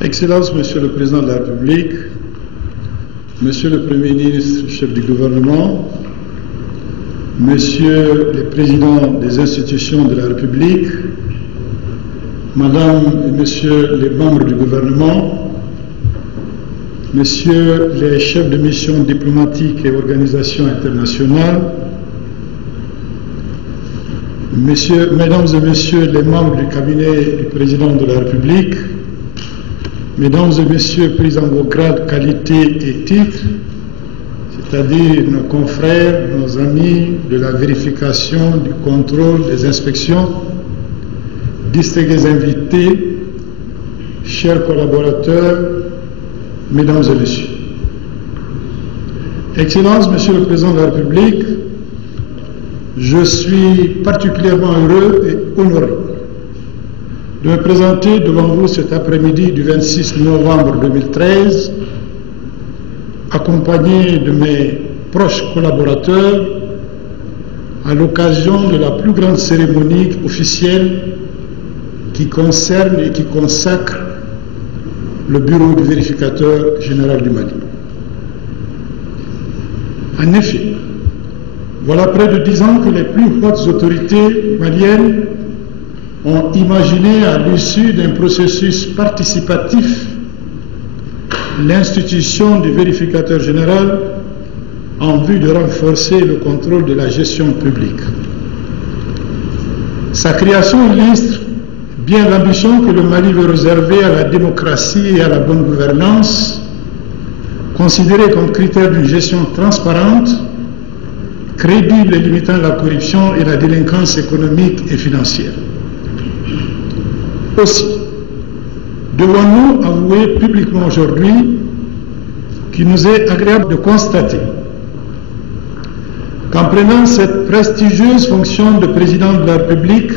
Excellences, Monsieur le Président de la République, Monsieur le Premier ministre, chef du gouvernement, Messieurs les présidents des institutions de la République, Madame et Messieurs les membres du gouvernement, Messieurs les chefs de mission diplomatiques et organisations internationales, Mesdames et Messieurs les membres du cabinet du Président de la République, Mesdames et Messieurs pris en vos grades, qualités et titres, c'est-à-dire nos confrères, nos amis de la vérification, du contrôle, des inspections, distingués invités, chers collaborateurs, Mesdames et Messieurs. Excellences, Monsieur le Président de la République, je suis particulièrement heureux et honoré de me présenter devant vous cet après-midi du 26 novembre 2013, accompagné de mes proches collaborateurs, à l'occasion de la plus grande cérémonie officielle qui concerne et qui consacre le bureau du vérificateur général du Mali. En effet, voilà près de 10 ans que les plus hautes autorités maliennes ont imaginé à l'issue d'un processus participatif l'institution du vérificateur général en vue de renforcer le contrôle de la gestion publique. Sa création illustre bien l'ambition que le Mali veut réserver à la démocratie et à la bonne gouvernance, considérée comme critère d'une gestion transparente, crédible et limitant la corruption et la délinquance économique et financière. Aussi, devons-nous avouer publiquement aujourd'hui qu'il nous est agréable de constater qu'en prenant cette prestigieuse fonction de président de la République,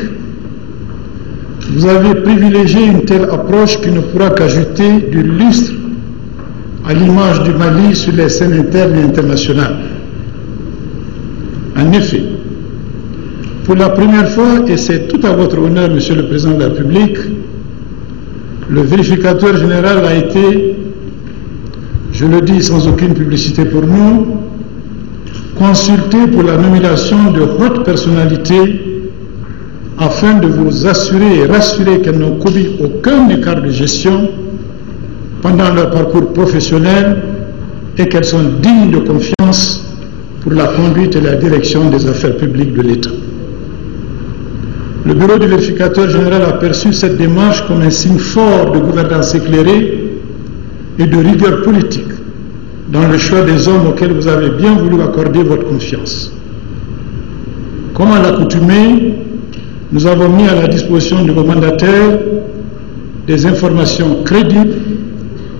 vous avez privilégié une telle approche qui ne pourra qu'ajouter du lustre à l'image du Mali sur les scènes internes et internationales. En effet, pour la première fois, et c'est tout à votre honneur, Monsieur le Président de la République, le vérificateur général a été, je le dis sans aucune publicité pour nous, consulté pour la nomination de hautes personnalités afin de vous assurer et rassurer qu'elles n'ont commis aucun écart de gestion pendant leur parcours professionnel et qu'elles sont dignes de confiance pour la conduite et la direction des affaires publiques de l'État. Le bureau du vérificateur général a perçu cette démarche comme un signe fort de gouvernance éclairée et de rigueur politique dans le choix des hommes auxquels vous avez bien voulu accorder votre confiance. Comme à l'accoutumée, nous avons mis à la disposition de vos mandataires des informations crédibles,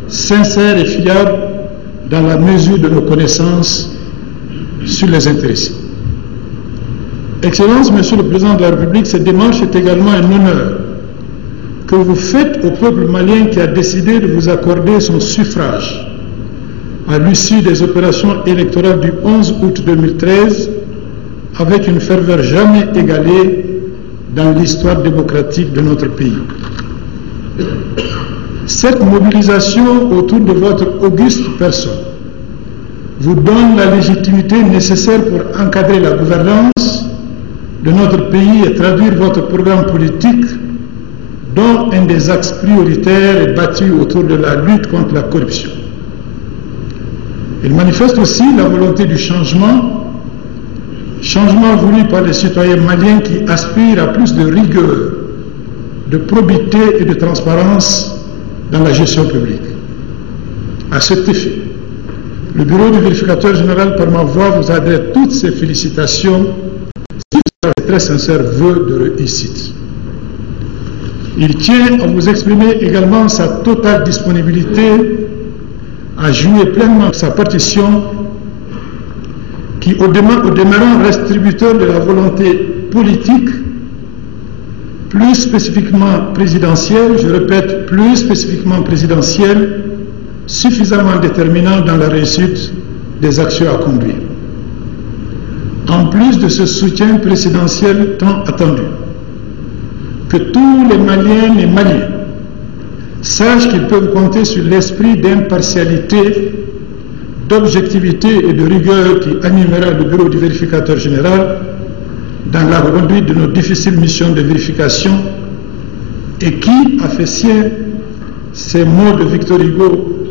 sincères et fiables dans la mesure de nos connaissances sur les intéressés. Excellences, Monsieur le Président de la République, cette démarche est également un honneur que vous faites au peuple malien qui a décidé de vous accorder son suffrage à l'issue des opérations électorales du 11 août 2013 avec une ferveur jamais égalée dans l'histoire démocratique de notre pays. Cette mobilisation autour de votre auguste personne vous donne la légitimité nécessaire pour encadrer la gouvernance de notre pays et traduire votre programme politique dont un des axes prioritaires est bâti autour de la lutte contre la corruption. Il manifeste aussi la volonté du changement voulu par les citoyens maliens qui aspirent à plus de rigueur, de probité et de transparence dans la gestion publique. À cet effet, le bureau du vérificateur général, par ma voix, vous adresse toutes ses félicitations et très sincères vœux de réussite. Il tient à vous exprimer également sa totale disponibilité à jouer pleinement sa partition qui, au demeurant, reste tributaire de la volonté politique, plus spécifiquement présidentielle, je répète, plus spécifiquement présidentielle, suffisamment déterminante dans la réussite des actions à conduire. En plus de ce soutien présidentiel tant attendu, que tous les Maliens et Maliens sachent qu'ils peuvent compter sur l'esprit d'impartialité, d'objectivité et de rigueur qui animera le bureau du vérificateur général dans la conduite de nos difficiles missions de vérification et qui a fait sien ces mots de Victor Hugo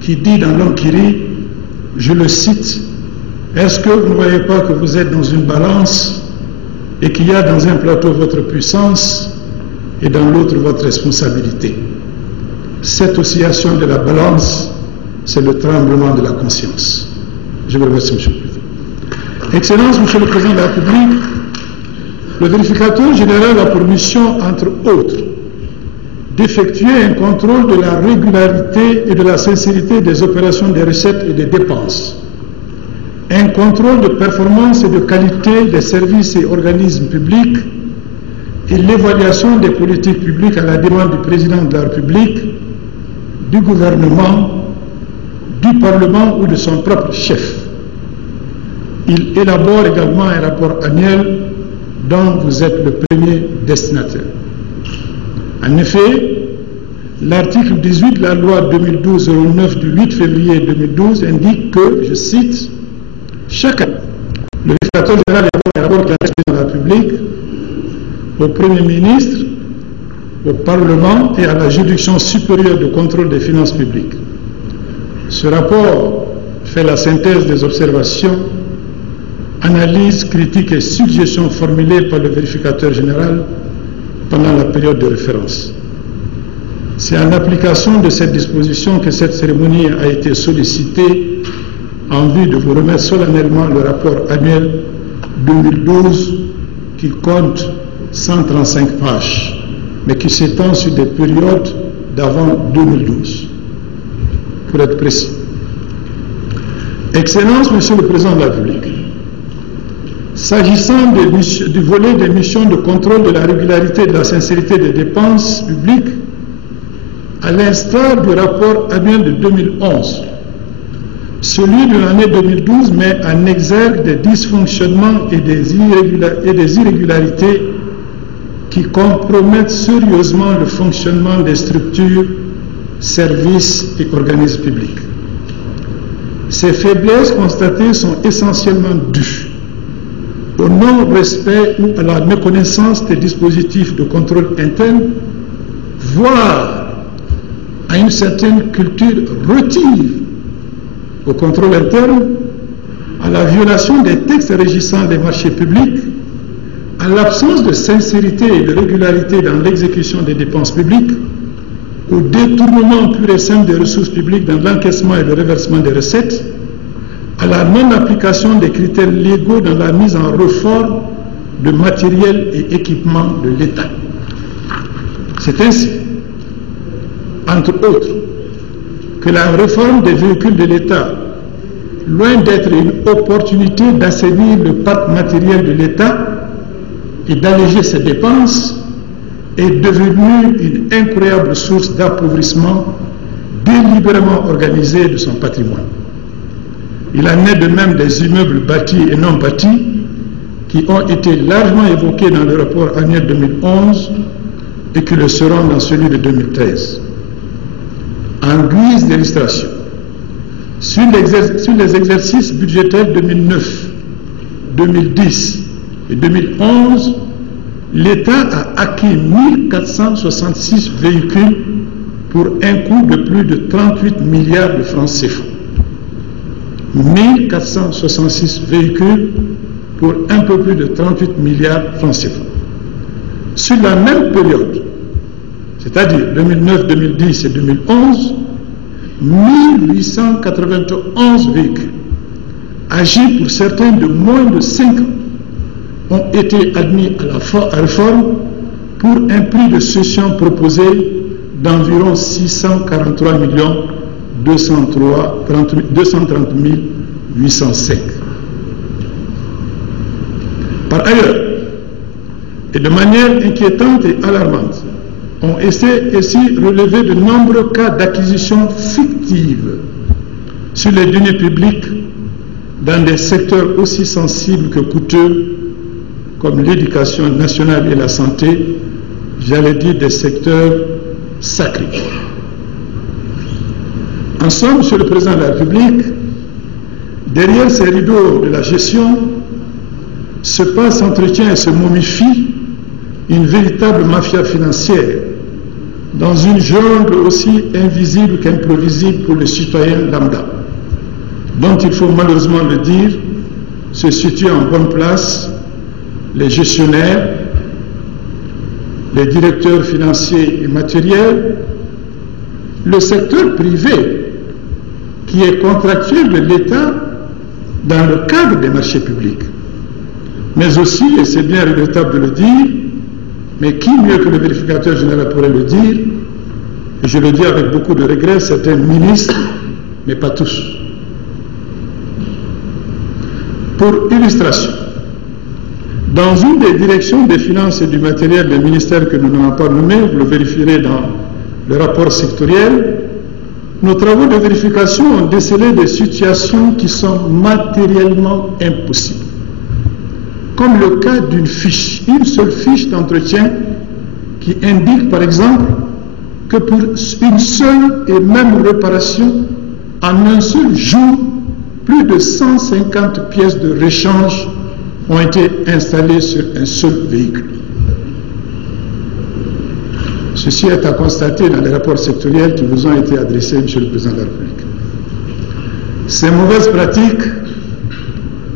qui dit dans L'Homme qui rit, je le cite, « Est-ce que vous ne voyez pas que vous êtes dans une balance et qu'il y a dans un plateau votre puissance et dans l'autre votre responsabilité ?» Cette oscillation de la balance, c'est le tremblement de la conscience. Je vous remercie, Monsieur le Président. Excellence, Monsieur le Président de la République, le vérificateur général a pour mission, entre autres, d'effectuer un contrôle de la régularité et de la sincérité des opérations des recettes et des dépenses, un contrôle de performance et de qualité des services et organismes publics et l'évaluation des politiques publiques à la demande du Président de la République, du gouvernement, du Parlement ou de son propre chef. Il élabore également un rapport annuel dont vous êtes le premier destinataire. En effet, l'article 18 de la loi 2012-09 du 8 février 2012 indique que, je cite, « Chaque année, le vérificateur général élabore un rapport de la République au Premier ministre, au Parlement et à la juridiction supérieure de contrôle des finances publiques. Ce rapport fait la synthèse des observations, analyses, critiques et suggestions formulées par le vérificateur général pendant la période de référence. C'est en application de cette disposition que cette cérémonie a été sollicitée en vue de vous remettre solennellement le rapport annuel 2012 qui compte 135 pages, mais qui s'étend sur des périodes d'avant 2012, pour être précis. Excellence, Monsieur le Président de la République, s'agissant du volet des missions de contrôle de la régularité et de la sincérité des dépenses publiques, à l'instar du rapport annuel de 2011, celui de l'année 2012 met en exergue des dysfonctionnements et des irrégularités qui compromettent sérieusement le fonctionnement des structures, services et organismes publics. Ces faiblesses constatées sont essentiellement dues au non-respect ou à la méconnaissance des dispositifs de contrôle interne, voire à une certaine culture relative au contrôle interne, à la violation des textes régissant les marchés publics, à l'absence de sincérité et de régularité dans l'exécution des dépenses publiques, au détournement pur et simple des ressources publiques dans l'encaissement et le reversement des recettes, à la non-application des critères légaux dans la mise en réforme de matériel et équipement de l'État. C'est ainsi, entre autres, que la réforme des véhicules de l'État, loin d'être une opportunité d'assainir le parc matériel de l'État et d'alléger ses dépenses, est devenue une incroyable source d'appauvrissement délibérément organisé de son patrimoine. Il en est de même des immeubles bâtis et non bâtis qui ont été largement évoqués dans le rapport annuel 2011 et qui le seront dans celui de 2013. En guise d'illustration, sur les exercices budgétaires 2009, 2010 et 2011, l'État a acquis 1466 véhicules pour un coût de plus de 38 milliards de francs CFA. 1466 véhicules pour un peu plus de 38 milliards de francs CFA. Sur la même période, c'est-à-dire 2009, 2010 et 2011, 1891 véhicules, âgés pour certains de moins de 5 ans, ont été admis à la réforme pour un prix de cession proposé d'environ 643 230 805. Par ailleurs, et de manière inquiétante et alarmante, ont été ici relevés de nombreux cas d'acquisition fictive sur les deniers publics dans des secteurs aussi sensibles que coûteux comme l'éducation nationale et la santé, j'allais dire des secteurs sacrés. En somme, Monsieur le Président de la République, derrière ces rideaux de la gestion se passe, s'entretient et se momifie une véritable mafia financière dans une jungle aussi invisible qu'imprévisible pour le citoyen lambda, dont il faut malheureusement le dire, se situent en bonne place les gestionnaires, les directeurs financiers et matériels, le secteur privé qui est contractuel de l'État dans le cadre des marchés publics. Mais aussi, et c'est bien regrettable de le dire, mais qui mieux que le vérificateur général pourrait le dire, et je le dis avec beaucoup de regret, certains ministres, mais pas tous. Pour illustration, dans une des directions des finances et du matériel des ministères que nous n'avons pas nommés, vous le vérifierez dans le rapport sectoriel, nos travaux de vérification ont décelé des situations qui sont matériellement impossibles. Comme le cas d'une fiche, une seule fiche d'entretien qui indique par exemple que pour une seule et même réparation, en un seul jour, plus de 150 pièces de rechange ont été installées sur un seul véhicule. Ceci est à constater dans les rapports sectoriels qui vous ont été adressés, Monsieur le Président de la République. Ces mauvaises pratiques,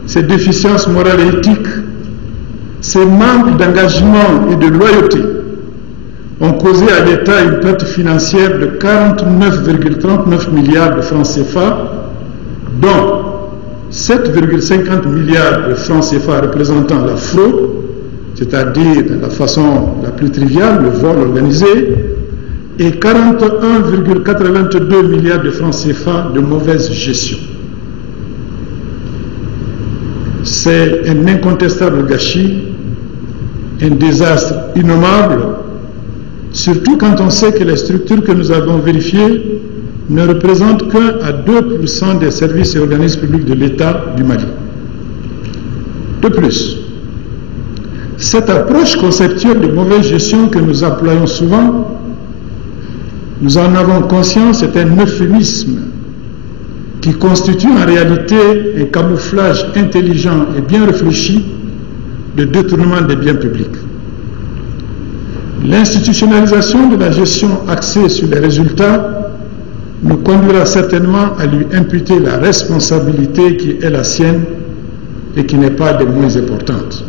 ces déficiences morales et éthiques, ces manques d'engagement et de loyauté ont causé à l'État une perte financière de 49,39 milliards de francs CFA, dont 7,50 milliards de francs CFA représentant la fraude, c'est-à-dire de la façon la plus triviale, le vol organisé, et 41,82 milliards de francs CFA de mauvaise gestion. C'est un incontestable gâchis, un désastre innommable, surtout quand on sait que les structures que nous avons vérifiées ne représentent qu'1 à 2% des services et organismes publics de l'État du Mali. De plus, cette approche conceptuelle de mauvaise gestion que nous employons souvent, nous en avons conscience, c'est un euphémisme qui constitue en réalité un camouflage intelligent et bien réfléchi de détournement des biens publics. L'institutionnalisation de la gestion axée sur les résultats nous conduira certainement à lui imputer la responsabilité qui est la sienne et qui n'est pas des moins importantes.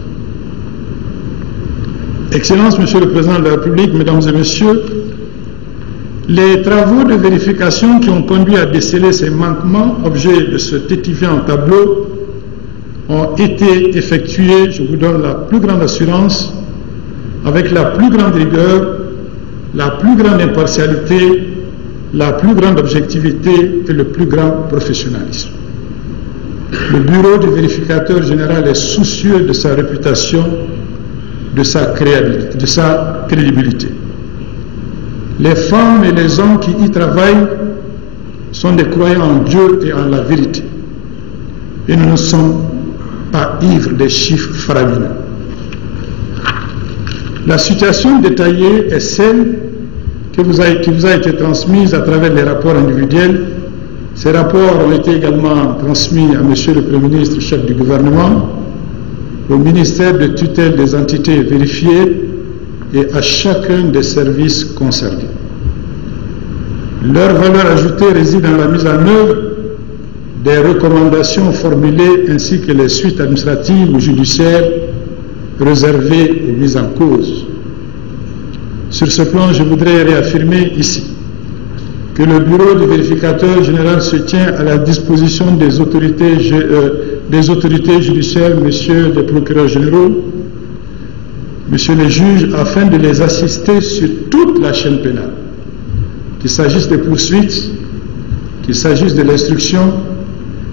Excellences, Monsieur le Président de la République, Mesdames et Messieurs, les travaux de vérification qui ont conduit à déceler ces manquements, objet de ce édifiant tableau, ont été effectués, je vous donne la plus grande assurance, avec la plus grande rigueur, la plus grande impartialité, la plus grande objectivité et le plus grand professionnalisme. Le bureau du vérificateur général est soucieux de sa réputation, de sa crédibilité. Les femmes et les hommes qui y travaillent sont des croyants en Dieu et en la vérité. Et nous ne sommes pas ivres des chiffres faramineux. La situation détaillée est celle qui vous a été transmise à travers les rapports individuels. Ces rapports ont été également transmis à Monsieur le Premier ministre, chef du gouvernement, au ministère de tutelle des entités vérifiées et à chacun des services concernés. Leur valeur ajoutée réside dans la mise en œuvre des recommandations formulées ainsi que les suites administratives ou judiciaires réservées aux mises en cause. Sur ce plan, je voudrais réaffirmer ici que le bureau du vérificateur général se tient à la disposition des autorités judiciaires, messieurs les procureurs généraux, messieurs les juges, afin de les assister sur toute la chaîne pénale, qu'il s'agisse des poursuites, qu'il s'agisse de l'instruction,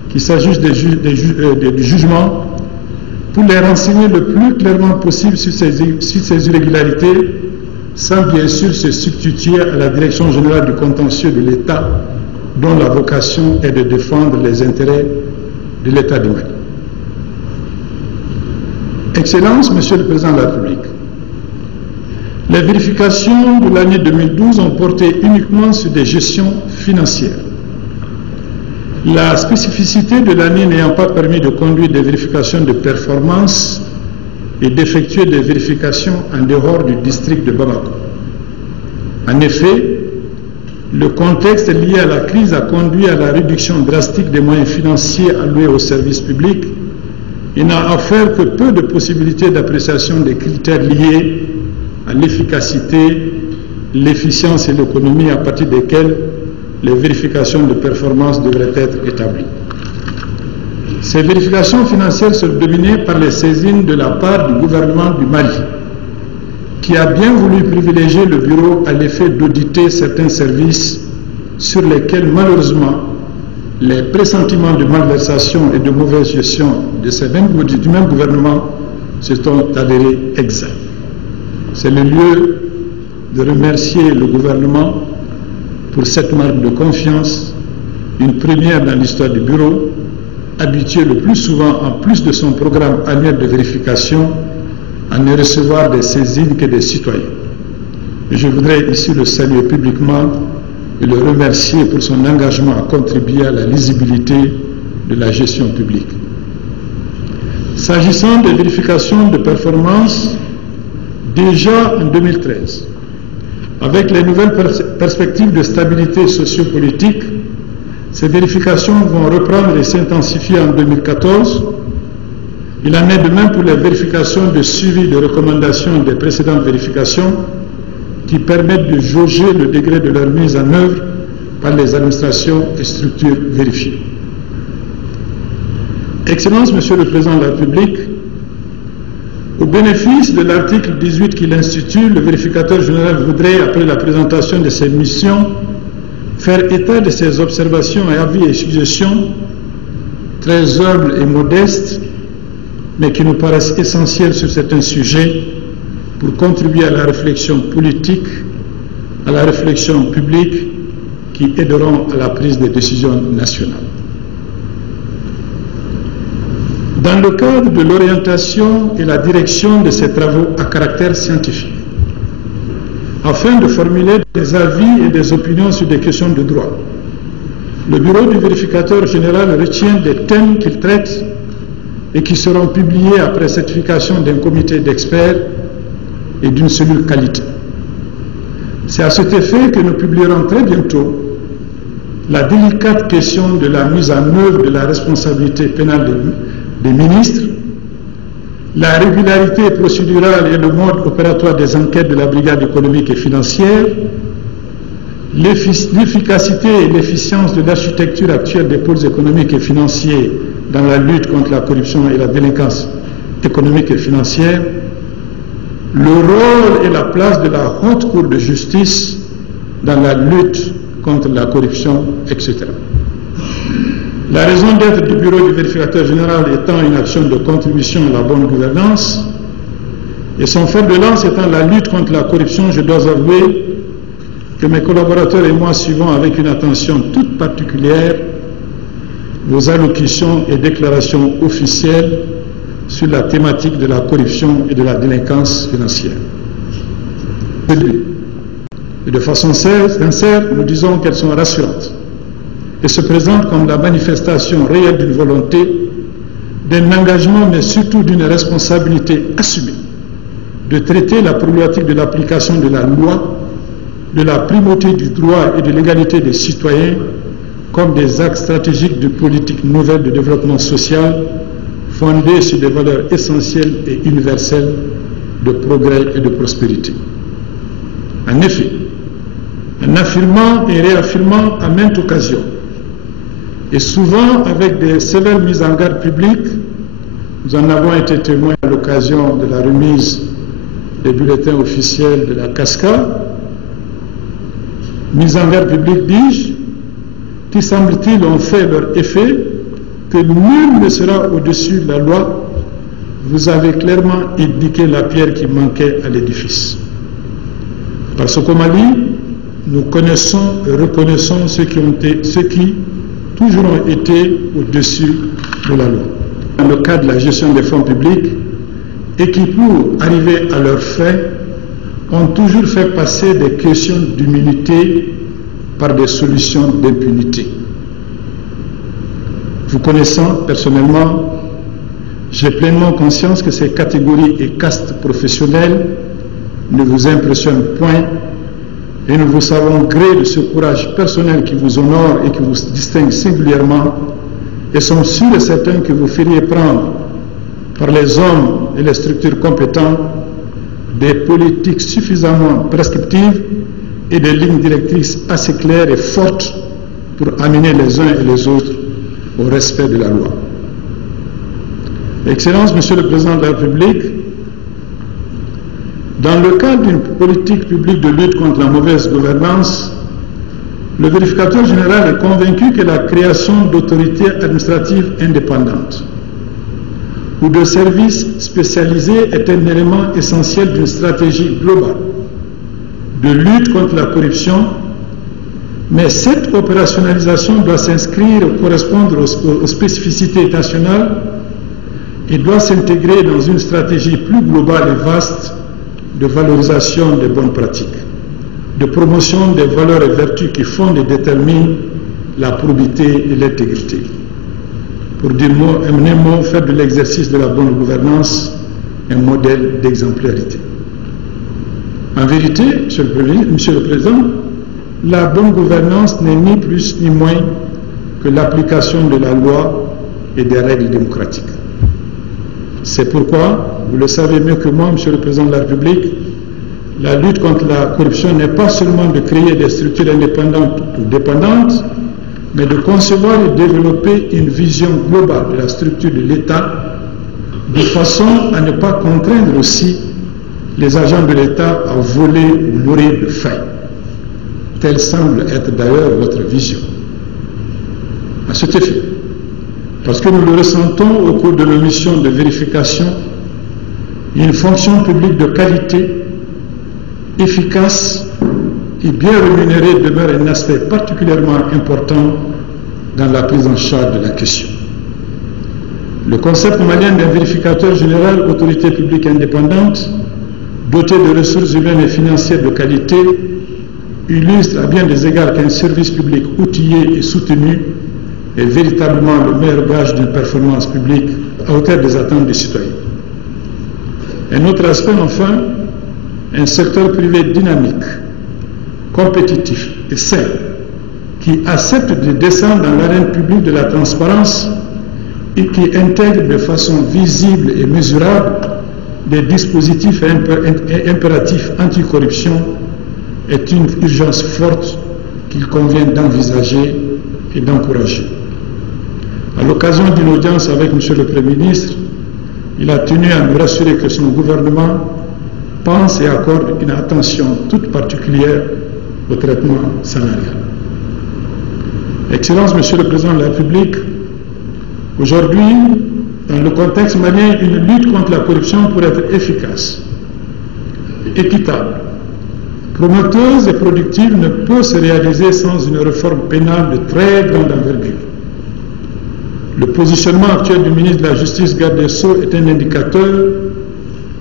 qu'il s'agisse du jugement, pour les renseigner le plus clairement possible sur ces irrégularités, sans bien sûr se substituer à la Direction générale du contentieux de l'État, dont la vocation est de défendre les intérêts de l'État du Mali. Excellences, Monsieur le Président de la République, les vérifications de l'année 2012 ont porté uniquement sur des gestions financières. La spécificité de l'année n'ayant pas permis de conduire des vérifications de performance et d'effectuer des vérifications en dehors du district de Bamako. En effet, le contexte lié à la crise a conduit à la réduction drastique des moyens financiers alloués aux services publics et n'a offert que peu de possibilités d'appréciation des critères liés à l'efficacité, l'efficience et l'économie à partir desquels les vérifications de performance devraient être établies. Ces vérifications financières sont dominées par les saisines de la part du gouvernement du Mali, qui a bien voulu privilégier le bureau à l'effet d'auditer certains services sur lesquels, malheureusement, les pressentiments de malversation et de mauvaise gestion du même gouvernement se sont avérés exacts. C'est le lieu de remercier le gouvernement pour cette marque de confiance, une première dans l'histoire du bureau, habitué le plus souvent, en plus de son programme annuel de vérification, à ne recevoir des saisines que des citoyens. Et je voudrais ici le saluer publiquement et le remercier pour son engagement à contribuer à la lisibilité de la gestion publique. S'agissant des vérifications de performance, déjà en 2013, avec les nouvelles perspectives de stabilité sociopolitique, ces vérifications vont reprendre et s'intensifier en 2014. Il en est de même pour les vérifications de suivi de recommandations des précédentes vérifications qui permettent de jauger le degré de leur mise en œuvre par les administrations et structures vérifiées. Excellences, Monsieur le Président de la République, au bénéfice de l'article 18 qui l'institue, le vérificateur général voudrait, après la présentation de ses missions, faire état de ses observations et avis et suggestions, très humbles et modestes, mais qui nous paraissent essentiels sur certains sujets pour contribuer à la réflexion politique, à la réflexion publique qui aideront à la prise des décisions nationales. Dans le cadre de l'orientation et la direction de ces travaux à caractère scientifique, afin de formuler des avis et des opinions sur des questions de droit, le bureau du vérificateur général retient des thèmes qu'il traite et qui seront publiés après certification d'un comité d'experts et d'une cellule qualité. C'est à cet effet que nous publierons très bientôt la délicate question de la mise en œuvre de la responsabilité pénale des ministres, la régularité procédurale et le mode opératoire des enquêtes de la brigade économique et financière, l'efficacité et l'efficience de l'architecture actuelle des pôles économiques et financiers dans la lutte contre la corruption et la délinquance économique et financière, le rôle et la place de la Haute Cour de justice dans la lutte contre la corruption, etc. La raison d'être du bureau du vérificateur général étant une action de contribution à la bonne gouvernance et son fer de lance étant la lutte contre la corruption, je dois avouer que mes collaborateurs et moi suivons avec une attention toute particulière vos allocutions et déclarations officielles sur la thématique de la corruption et de la délinquance financière. Et de façon sincère, nous disons qu'elles sont rassurantes et se présentent comme la manifestation réelle d'une volonté, d'un engagement, mais surtout d'une responsabilité assumée de traiter la problématique de l'application de la loi, de la primauté du droit et de l'égalité des citoyens comme des axes stratégiques de politique nouvelle de développement social fondés sur des valeurs essentielles et universelles de progrès et de prospérité. En effet, en affirmant et réaffirmant à maintes occasions, et souvent avec des sévères mises en garde publiques, nous en avons été témoins à l'occasion de la remise des bulletins officiels de la CASCA, mise en garde publique, dis-je, qui semble-t-il ont fait leur effet, que nul ne sera au-dessus de la loi. Vous avez clairement indiqué la pierre qui manquait à l'édifice. Parce qu'au Mali, nous connaissons et reconnaissons ceux qui, toujours ont été au-dessus de la loi. Dans le cadre de la gestion des fonds publics, et qui, pour arriver à leurs fins, ont toujours fait passer des questions d'immunité par des solutions d'impunité. Vous connaissant personnellement, j'ai pleinement conscience que ces catégories et castes professionnelles ne vous impressionnent point et nous vous savons gré de ce courage personnel qui vous honore et qui vous distingue singulièrement et sommes sûrs et certains que vous feriez prendre par les hommes et les structures compétentes des politiques suffisamment prescriptives et des lignes directrices assez claires et fortes pour amener les uns et les autres au respect de la loi. Excellences, Monsieur le Président de la République, dans le cadre d'une politique publique de lutte contre la mauvaise gouvernance, le vérificateur général est convaincu que la création d'autorités administratives indépendantes ou de services spécialisés est un élément essentiel d'une stratégie globale de lutte contre la corruption, mais cette opérationnalisation doit s'inscrire et correspondre aux spécificités nationales et doit s'intégrer dans une stratégie plus globale et vaste de valorisation des bonnes pratiques, de promotion des valeurs et vertus qui fondent et déterminent la probité et l'intégrité. Pour dire un mot, faire de l'exercice de la bonne gouvernance un modèle d'exemplarité. En vérité, Monsieur le Président, la bonne gouvernance n'est ni plus ni moins que l'application de la loi et des règles démocratiques. C'est pourquoi, vous le savez mieux que moi, Monsieur le Président de la République, la lutte contre la corruption n'est pas seulement de créer des structures indépendantes ou dépendantes, mais de concevoir et développer une vision globale de la structure de l'État, de façon à ne pas contraindre aussi les agents de l'État à voler ou mourir de faim. Telle semble être d'ailleurs votre vision. À cet effet, parce que nous le ressentons au cours de nos missions de vérification, une fonction publique de qualité, efficace et bien rémunérée demeure un aspect particulièrement important dans la prise en charge de la question. Le concept malien d'un vérificateur général, autorité publique indépendante, doté de ressources humaines et financières de qualité, illustre à bien des égards qu'un service public outillé et soutenu est véritablement le meilleur gage d'une performance publique à hauteur des attentes des citoyens. Un autre aspect, enfin, un secteur privé dynamique, compétitif et sain, qui accepte de descendre dans l'arène publique de la transparence et qui intègre de façon visible et mesurable des dispositifs et impératifs anticorruption est une urgence forte qu'il convient d'envisager et d'encourager. À l'occasion d'une audience avec M. le Premier ministre, il a tenu à nous rassurer que son gouvernement pense et accorde une attention toute particulière au traitement salarial. Excellence, Monsieur le Président de la République, aujourd'hui, dans le contexte malien, une lutte contre la corruption pour être efficace, équitable, promoteuse et productive ne peut se réaliser sans une réforme pénale de très grande envergure. Le positionnement actuel du ministre de la Justice, garde des Sceaux, est un indicateur,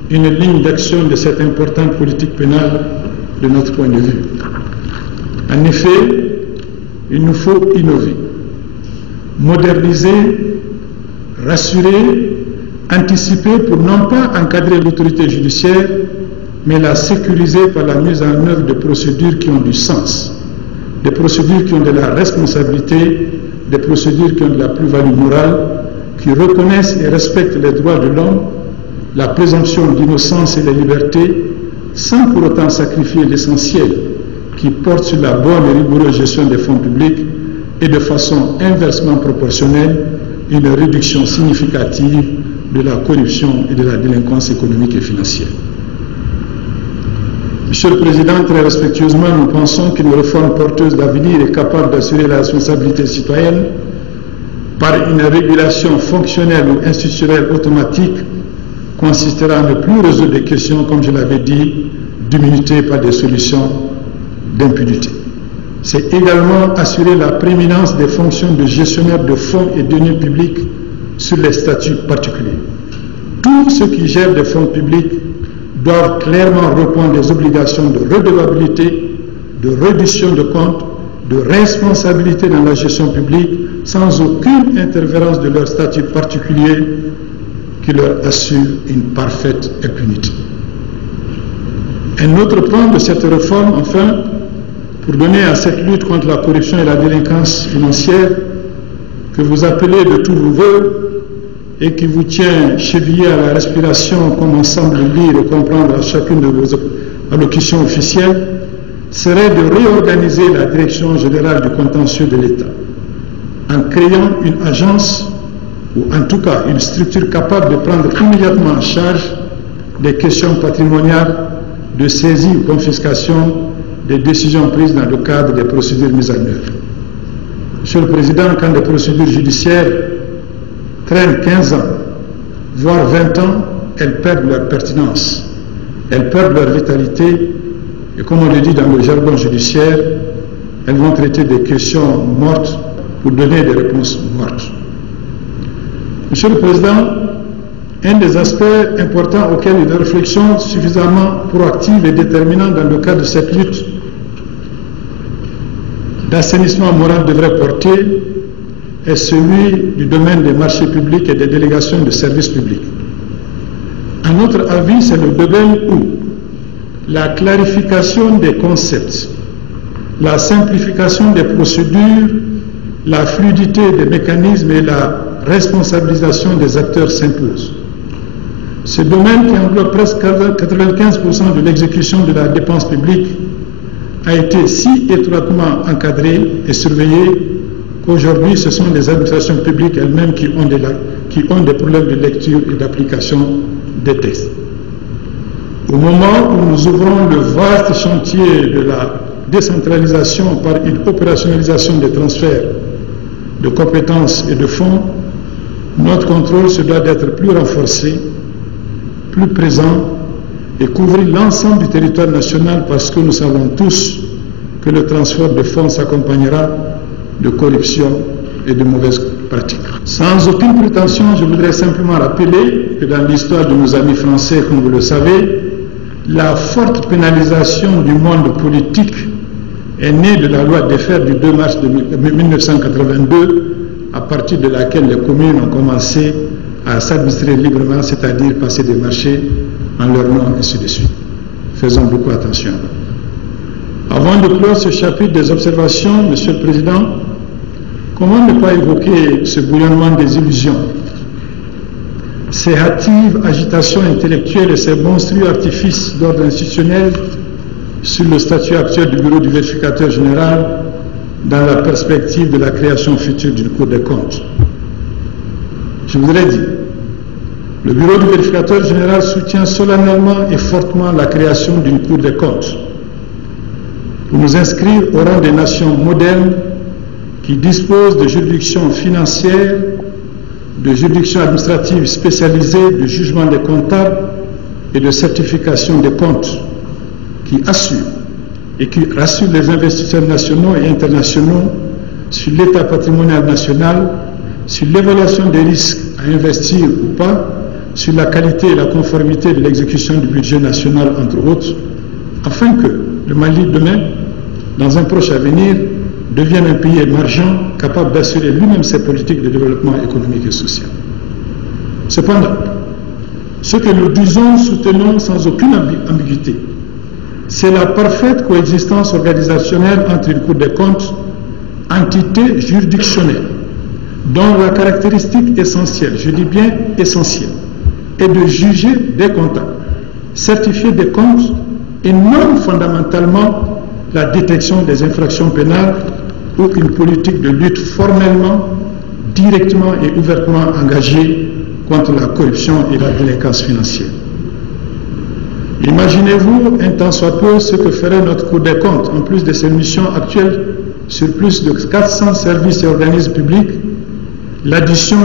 une ligne d'action de cette importante politique pénale de notre point de vue. En effet, il nous faut innover, moderniser, rassurer, anticiper pour non pas encadrer l'autorité judiciaire, mais la sécuriser par la mise en œuvre de procédures qui ont du sens, des procédures qui ont de la responsabilité, des procédures qui ont de la plus-value morale, qui reconnaissent et respectent les droits de l'homme, la présomption d'innocence et les libertés, sans pour autant sacrifier l'essentiel qui porte sur la bonne et rigoureuse gestion des fonds publics et de façon inversement proportionnelle une réduction significative de la corruption et de la délinquance économique et financière. Monsieur le Président, très respectueusement, nous pensons qu'une réforme porteuse d'avenir est capable d'assurer la responsabilité citoyenne par une régulation fonctionnelle ou institutionnelle automatique consistera à ne plus résoudre des questions, comme je l'avais dit, d'immunité par des solutions d'impunité. c'est également assurer la prééminence des fonctions de gestionnaire de fonds et deniers publics sur les statuts particuliers. Tous ceux qui gèrent des fonds publics doivent clairement répondre des obligations de redevabilité, de reddition de comptes, de responsabilité dans la gestion publique, sans aucune interférence de leur statut particulier qui leur assure une parfaite impunité. Un autre point de cette réforme, enfin, pour donner à cette lutte contre la corruption et la délinquance financière que vous appelez de tous vos voeux et qui vous tient chevillé à la respiration, comme on semble lire et comprendre à chacune de vos allocutions officielles, serait de réorganiser la direction générale du contentieux de l'État en créant une agence ou en tout cas une structure capable de prendre immédiatement en charge des questions patrimoniales, de saisie ou confiscation des décisions prises dans le cadre des procédures mises en œuvre. Monsieur le Président, quand les procédures judiciaires traînent 15 ans, voire 20 ans, elles perdent leur pertinence, elles perdent leur vitalité, et comme on le dit dans le jargon judiciaire, elles vont traiter des questions mortes pour donner des réponses mortes. Monsieur le Président, un des aspects importants auxquels une réflexion suffisamment proactive et déterminante dans le cadre de cette lutte d'assainissement moral devrait porter est celui du domaine des marchés publics et des délégations de services publics. À notre avis, c'est le domaine où la clarification des concepts, la simplification des procédures, la fluidité des mécanismes et la responsabilisation des acteurs s'imposent. Ce domaine qui englobe presque 95% de l'exécution de la dépense publique a été si étroitement encadré et surveillé qu'aujourd'hui ce sont les administrations publiques elles-mêmes qui ont des problèmes de lecture et d'application des textes. Au moment où nous ouvrons le vaste chantier de la décentralisation par une opérationnalisation des transferts de compétences et de fonds, notre contrôle se doit d'être plus renforcé, plus présent et couvrir l'ensemble du territoire national parce que nous savons tous que le transfert de fonds s'accompagnera de corruption et de mauvaises pratiques. Sans aucune prétention, je voudrais simplement rappeler que dans l'histoire de nos amis français, comme vous le savez, la forte pénalisation du monde politique est née de la loi des fers du 2 mars 1982, à partir de laquelle les communes ont commencé à s'administrer librement, c'est-à-dire passer des marchés en leur nom, et ainsi de suite. Faisons beaucoup attention. Avant de clore ce chapitre des observations, Monsieur le Président, comment ne pas évoquer ce bouillonnement des illusions, ces hâtives agitations intellectuelles et ces monstrueux artifices d'ordre institutionnel sur le statut actuel du bureau du vérificateur général dans la perspective de la création future d'une Cour des comptes. Je voudrais dire, le bureau du vérificateur général soutient solennellement et fortement la création d'une Cour des comptes pour nous inscrire au rang des nations modernes qui disposent de juridictions financières, de juridictions administratives spécialisées, de jugement des comptables et de certification des comptes, qui assurent et qui rassurent les investisseurs nationaux et internationaux sur l'état patrimonial national, sur l'évaluation des risques à investir ou pas, sur la qualité et la conformité de l'exécution du budget national, entre autres, afin que le Mali, demain, dans un proche avenir, devienne un pays émergent capable d'assurer lui-même ses politiques de développement économique et social. Cependant, ce que nous disons, soutenons sans aucune ambiguïté, c'est la parfaite coexistence organisationnelle entre une Cour des comptes, entité juridictionnelle, dont la caractéristique essentielle, je dis bien essentielle, est de juger des comptables, certifier des comptes et non fondamentalement la détection des infractions pénales ou une politique de lutte formellement, directement et ouvertement engagée contre la corruption et la délinquance financière. Imaginez-vous un tant soit peu ce que ferait notre Cour des comptes, en plus de ses missions actuelles sur plus de 400 services et organismes publics, l'addition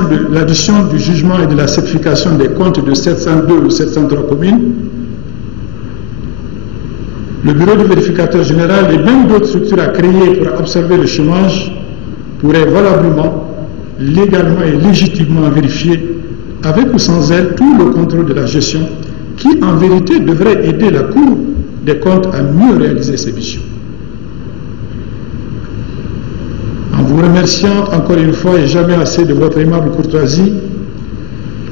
du jugement et de la certification des comptes de 702 ou 703 communes, Le bureau du vérificateur général et même d'autres structures à créer pour observer le chômage pourraient valablement, légalement et légitimement vérifier, avec ou sans elle, tout le contrôle de la gestion qui, en vérité, devrait aider la Cour des comptes à mieux réaliser ses missions. En vous remerciant encore une fois et jamais assez de votre aimable courtoisie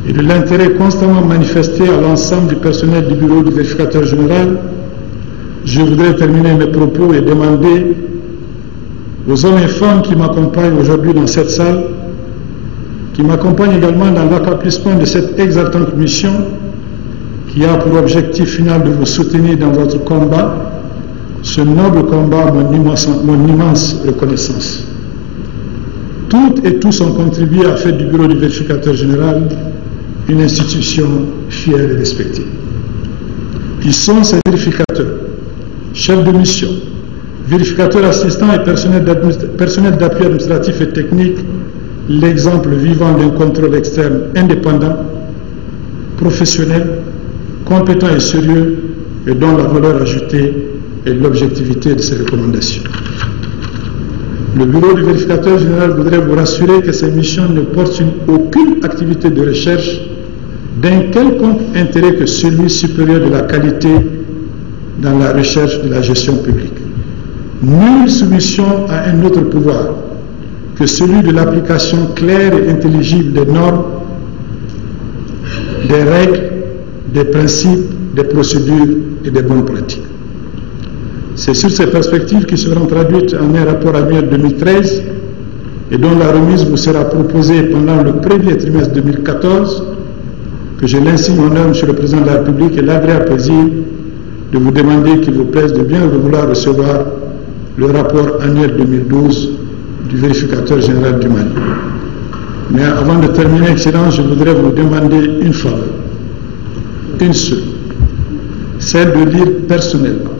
et de l'intérêt constamment manifesté à l'ensemble du personnel du bureau du vérificateur général, je voudrais terminer mes propos et demander aux hommes et femmes qui m'accompagnent aujourd'hui dans cette salle, qui m'accompagnent également dans l'accomplissement de cette exaltante mission qui a pour objectif final de vous soutenir dans votre combat, ce noble combat, mon immense reconnaissance. Toutes et tous ont contribué à faire du bureau du vérificateur général une institution fière et respectée. Ils sont ces vérificateurs, chefs de mission, vérificateurs assistants et personnel d'appui administratif et technique, l'exemple vivant d'un contrôle externe indépendant, professionnel, compétent et sérieux, et dont la valeur ajoutée est l'objectivité de ses recommandations. Le bureau du vérificateur général voudrait vous rassurer que ces missions ne portent sur aucune activité de recherche d'un quelconque intérêt que celui supérieur de la qualité dans la recherche de la gestion publique. Nulle soumission à un autre pouvoir que celui de l'application claire et intelligible des normes, des règles, des principes, des procédures et des bonnes pratiques. C'est sur ces perspectives qui seront traduites en un rapport annuel 2013 et dont la remise vous sera proposée pendant le premier trimestre 2014 que j'ai l'insigne honneur, Monsieur le Président de la République, et l'agréable plaisir de vous demander qu'il vous plaise de bien vouloir recevoir le rapport annuel 2012 du vérificateur général du Mali. Mais avant de terminer, Excellence, je voudrais vous demander une faveur, une seule, celle de lire personnellement,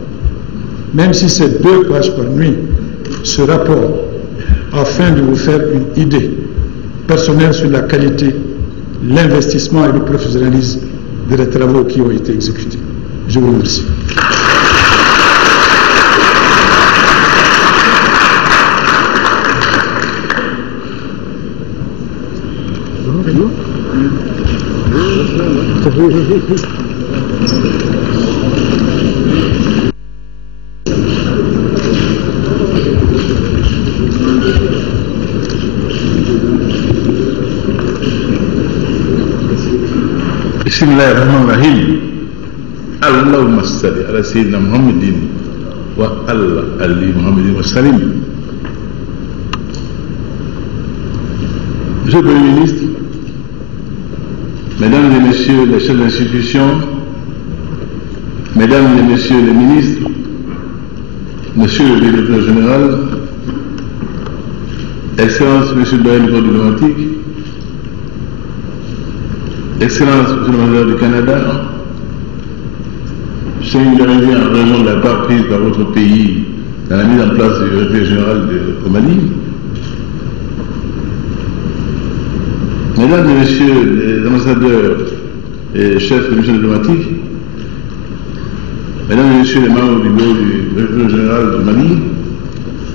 même si c'est 2 pages par nuit, ce rapport, afin de vous faire une idée personnelle sur la qualité, l'investissement et le professionnalisme des travaux qui ont été exécutés. Je vous remercie. Bismillahirrahmanirrahim. Allahumma salli ala sayyidina Muhammadin wa ala ali Muhammadin wa salim. Monsieur le Premier ministre, Mesdames et Messieurs les chefs d'institution, Mesdames et Messieurs les ministres, Monsieur le Directeur général, Excellence Monsieur le Doyen du Corps diplomatique, Excellence Monsieur l'Ambassadeur du Canada, je suis arrivé en raison de la part prise par votre pays dans la mise en place du vérificateur général au Mali. Mesdames et Messieurs les ambassadeurs et chefs de mission diplomatique, Mesdames et Messieurs les membres du bureau du vérificateur général du Mali,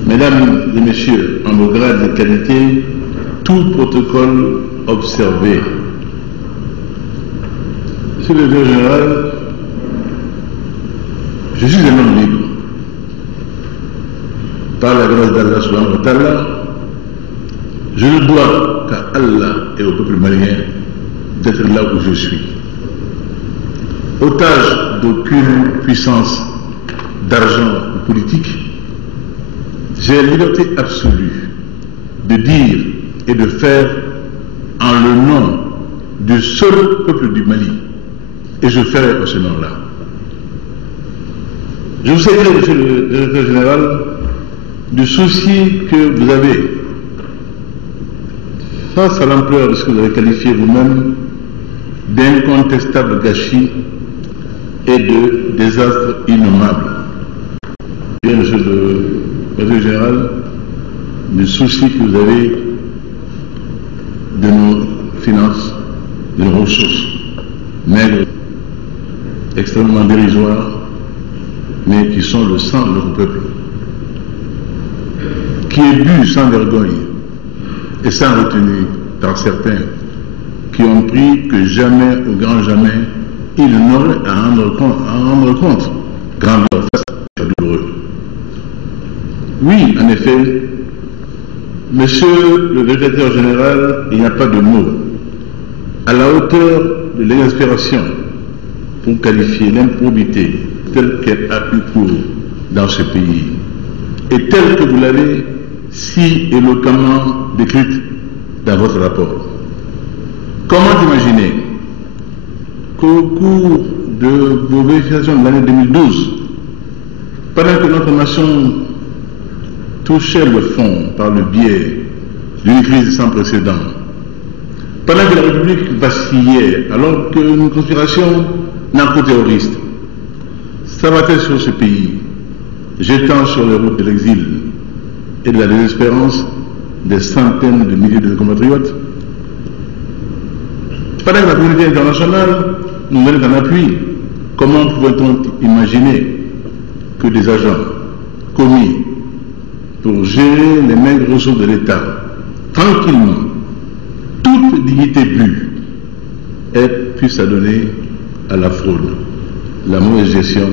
Mesdames et Messieurs, en vos grades de qualité, tout protocole observé. Monsieur le vérificateur général, je suis un homme libre. Par la grâce d'Allah subhanahu wa ta'ala, je ne dois qu'à Allah et au peuple malien d'être là où je suis. Otage d'aucune puissance d'argent ou politique, j'ai la liberté absolue de dire et de faire en le nom du seul peuple du Mali. Et je ferai en ce nom-là. Je vous salue, Monsieur le Directeur général, du souci que vous avez face à l'ampleur de ce que vous avez qualifié vous-même d'incontestable gâchis et de désastre innommable. Bien, Monsieur le Directeur général, du souci que vous avez de nos finances, de nos ressources maigres, extrêmement dérisoires, mais qui sont le sang de notre peuple, qui est bu sans vergogne et sans retenue par certains, qui ont pris que jamais, au grand jamais, ils n'auraient à rendre compte. Grande leur face, c'est douloureux. Oui, en effet, Monsieur le Vérificateur général, il n'y a pas de mots à la hauteur de l'exaspération pour qualifier l'improbité telle qu'elle a eu cours dans ce pays et telle que vous l'avez si éloquemment décrite dans votre rapport. Comment imaginer qu'au cours de vos vérifications de l'année 2012, pendant que notre nation touchait le fond par le biais d'une crise sans précédent, pendant que la République vacillait, alors qu'une conspiration narco-terroriste s'abattait sur ce pays, jetant sur les routes de l'exil et de la désespérance des centaines de milliers de nos compatriotes, pendant que la communauté internationale nous venait en appui, comment pouvait-on imaginer que des agents commis pour gérer les maigres ressources de l'État, tranquillement, toute dignité bue, pu s'adonner à la fraude, la mauvaise gestion,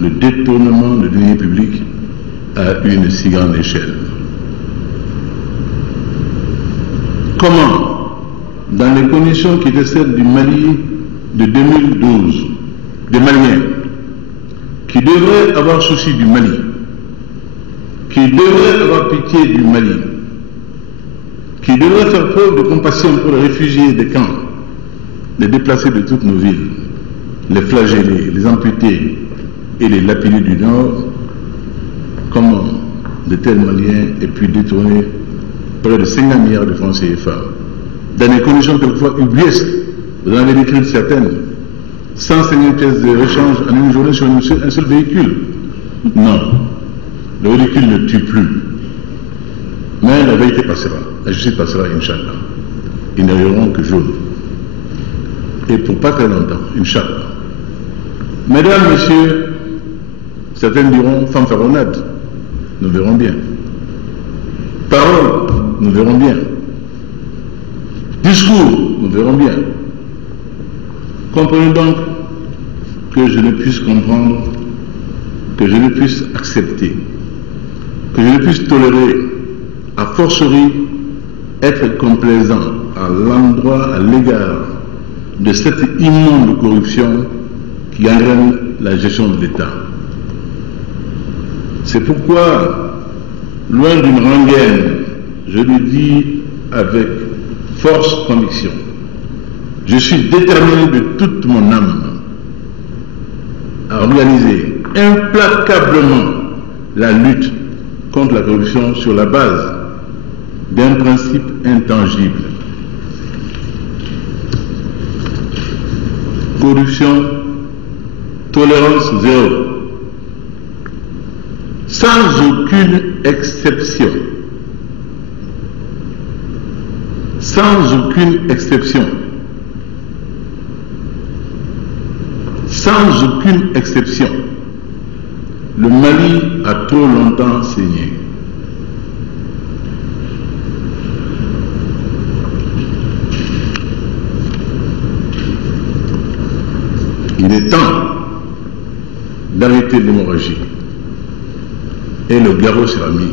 le détournement de deniers publics à une si grande échelle? Comment, dans les conditions qui étaient celles du Mali de 2012, des Maliens, qui devraient avoir souci du Mali, qui devraient avoir pitié du Mali, qui devraient faire preuve de compassion pour les réfugiés des camps, les déplacés de toutes nos villes, les flagellés, les amputés et les lapidés du Nord, comment de tels Maliens aient pu détourner près de 50 milliards de francs CFA, dans des conditions quelquefois ubuesques, vous en avez décrit certaines, 150 pièces de rechange en une journée sur un seul véhicule. Non, le ridicule ne tue plus. Mais la vérité passera, la justice passera, Inch'Allah. Ils n'arriveront que jaune. Et pour pas très longtemps, Inch'Allah. Mesdames, Messieurs, certains diront fanfaronnade, nous verrons bien. Parole, nous verrons bien. Discours, nous verrons bien. Comprenez donc que je ne puisse comprendre, que je ne puisse accepter, que je ne puisse tolérer, à forcerie, être complaisant à l'endroit, à l'égard de cette immonde corruption qui gangrène la gestion de l'État. C'est pourquoi, loin d'une rengaine, je le dis avec force conviction, je suis déterminé de toute mon âme à organiser implacablement la lutte contre la corruption sur la base d'un principe intangible. Corruption, tolérance zéro, sans aucune exception. Sans aucune exception. Sans aucune exception. Le Mali a trop longtemps saigné. Il est temps d'arrêter l'hémorragie. Et le garrot sera mis.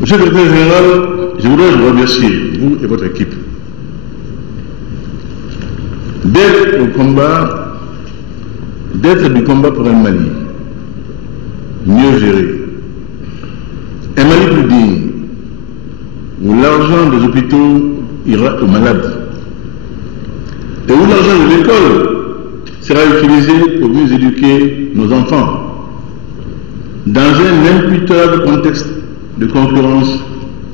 Monsieur le Secrétaire général, je voudrais vous remercier, vous et votre équipe, d'être du combat pour un Mali mieux géré, un Mali plus digne, où l'argent des hôpitaux ira aux malades, et où l'argent de l'école sera utilisé pour mieux éduquer nos enfants, dans un imputable contexte de concurrence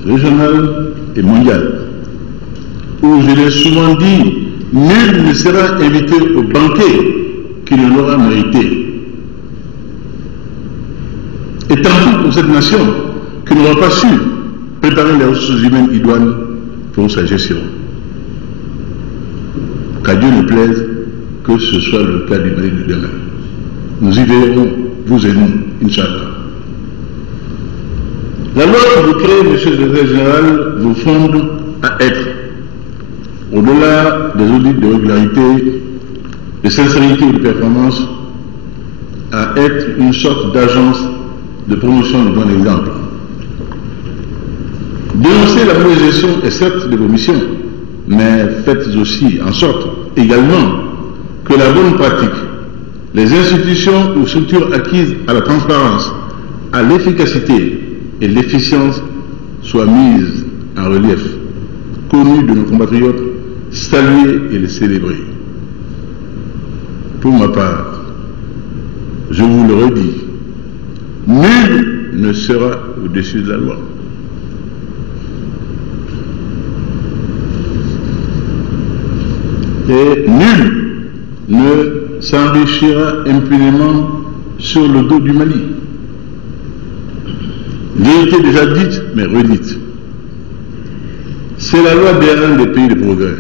régionale et mondiale, où, je l'ai souvent dit, nul ne sera invité au banquet qui ne l'aura mérité. Et tant pis pour cette nation qui n'aura pas su préparer les ressources humaines idoines pour sa gestion. Qu'à Dieu ne plaise que ce soit le cas du Mali de demain. Nous y veillerons, vous et nous, Inch'Allah. La loi que vous créez, Monsieur le Secrétaire Général, vous fonde à être, au-delà des audits de régularité, de sincérité ou de performance, à être une sorte d'agence de promotion du bon exemple. Dénoncer la mauvaise gestion est certes de vos missions, mais faites aussi en sorte également que la bonne pratique, les institutions ou structures acquises à la transparence, à l'efficacité et l'efficience soient mises en relief, connues de nos compatriotes, saluées et les célébrer. Pour ma part, je vous le redis, nul ne sera au-dessus de la loi. Et nul ne s'enrichira impunément sur le dos du Mali. Vérité déjà dite, mais redite. C'est la loi d'un des pays de progrès,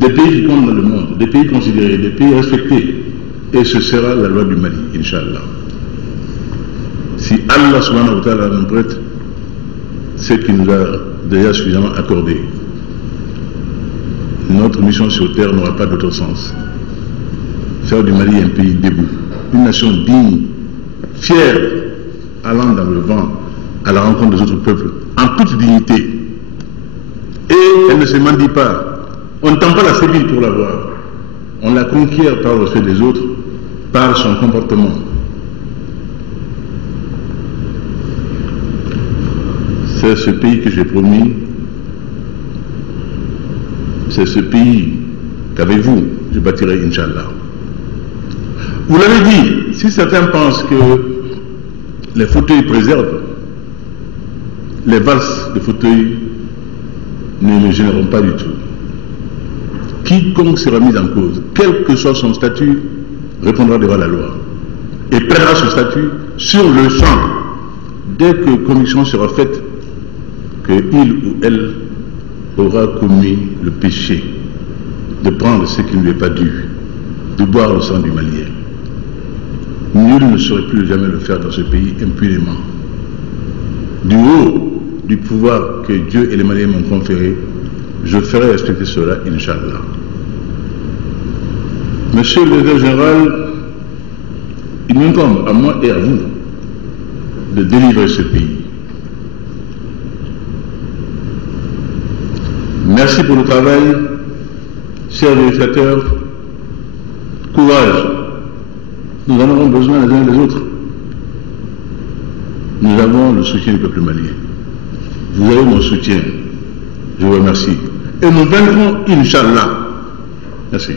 des pays qui comptent dans le monde, des pays considérés, des pays respectés. Et ce sera la loi du Mali, Inch'Allah. Si Allah subhanahu wa ta'ala nous prête ce qu'il nous a déjà suffisamment accordé, notre mission sur terre n'aura pas d'autre sens. Faire du Mali un pays debout, une nation digne, fière, allant dans le vent à la rencontre des autres peuples, en toute dignité. Et elle ne se mendie pas. On ne tend pas la sébile pour l'avoir. On la conquiert par le respect des autres, par son comportement. C'est ce pays que j'ai promis. C'est ce pays qu'avec vous, je bâtirai, Inch'Allah. Vous l'avez dit, si certains pensent que les fauteuils préservent, les valses de fauteuils ne le gêneront pas du tout. Quiconque sera mis en cause, quel que soit son statut, répondra devant la loi et prendra ce statut sur le champ dès que conviction sera faite qu'il ou elle aura commis le péché de prendre ce qui ne lui est pas dû, de boire le sang du Malien. Nul ne saurait plus jamais le faire dans ce pays impunément. Du haut du pouvoir que Dieu et les Maliens m'ont conféré, je ferai respecter cela, Inch'Allah. Monsieur le Secrétaire général, il m'incombe à moi et à vous de délivrer ce pays. Merci pour le travail, chers législateurs. Courage. Nous en avons besoin les uns et les autres. Nous avons le soutien du peuple malien. Vous avez mon soutien. Je vous remercie. Et nous vaincrons, Inch'Allah. Merci.